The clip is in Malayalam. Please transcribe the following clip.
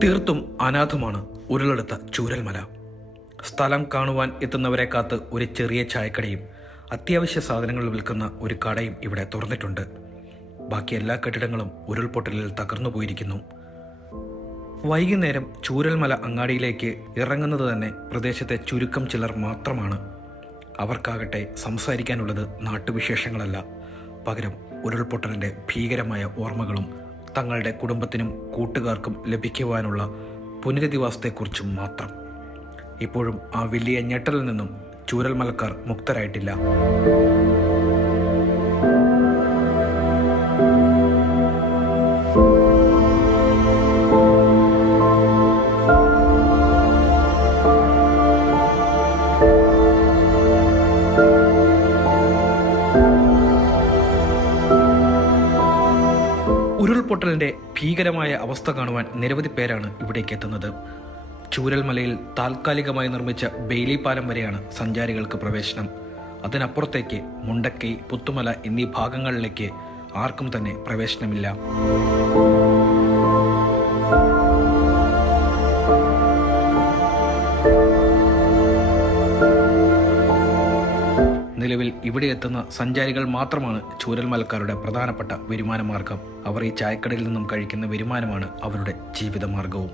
തീർത്തും അനാഥമാണ് ഉരുളെടുത്ത ചൂരൽമല. സ്ഥലം കാണുവാൻ എത്തുന്നവരെ കാത്ത് ഒരു ചെറിയ ചായക്കടയും അത്യാവശ്യ സാധനങ്ങൾ വിൽക്കുന്ന ഒരു കടയും ഇവിടെ തുറന്നിട്ടുണ്ട്. ബാക്കി എല്ലാ കെട്ടിടങ്ങളും ഉരുൾപൊട്ടലിൽ തകർന്നു പോയിരിക്കുന്നു. വൈകുന്നേരം ചൂരൽമല അങ്ങാടിയിലേക്ക് ഇറങ്ങുന്നത് തന്നെ പ്രദേശത്തെ ചുരുക്കം ചിലർ മാത്രമാണ്. അവർക്കാകട്ടെ സംസാരിക്കാനുള്ളത് നാട്ടുവിശേഷങ്ങളല്ല, പകരം ഉരുൾപൊട്ടലിൻ്റെ ഭീകരമായ ഓർമ്മകളും തങ്ങളുടെ കുടുംബത്തിനും കൂട്ടുകാർക്കും ലഭിക്കുവാനുള്ള പുനരധിവാസത്തെക്കുറിച്ചും മാത്രം. ഇപ്പോഴും ആ വലിയ ഞെട്ടലിൽ നിന്നും ചൂരൽമലക്കാർ മുക്തരായിട്ടില്ല. ഉരുൾപൊട്ടലിൻ്റെ ഭീകരമായ അവസ്ഥ കാണുവാൻ നിരവധി പേരാണ് ഇവിടേക്ക് എത്തുന്നത്. ചൂരൽമലയിൽ താൽക്കാലികമായി നിർമ്മിച്ച ബെയിലി പാലം വരെയാണ് സഞ്ചാരികൾക്ക് പ്രവേശനം. അതിനപ്പുറത്തേക്ക് മുണ്ടക്കൈ, പുത്തുമല എന്നീ ഭാഗങ്ങളിലേക്ക് ആർക്കും തന്നെ പ്രവേശനമില്ല. നിലവിൽ ഇവിടെ എത്തുന്ന സഞ്ചാരികൾ മാത്രമാണ് ചൂരൽമലക്കാരുടെ പ്രധാനപ്പെട്ട വരുമാന മാർഗം. അവർ ഈ ചായക്കടയിൽ നിന്നും കഴിക്കുന്ന വരുമാനമാണ് അവരുടെ ജീവിതമാർഗവും.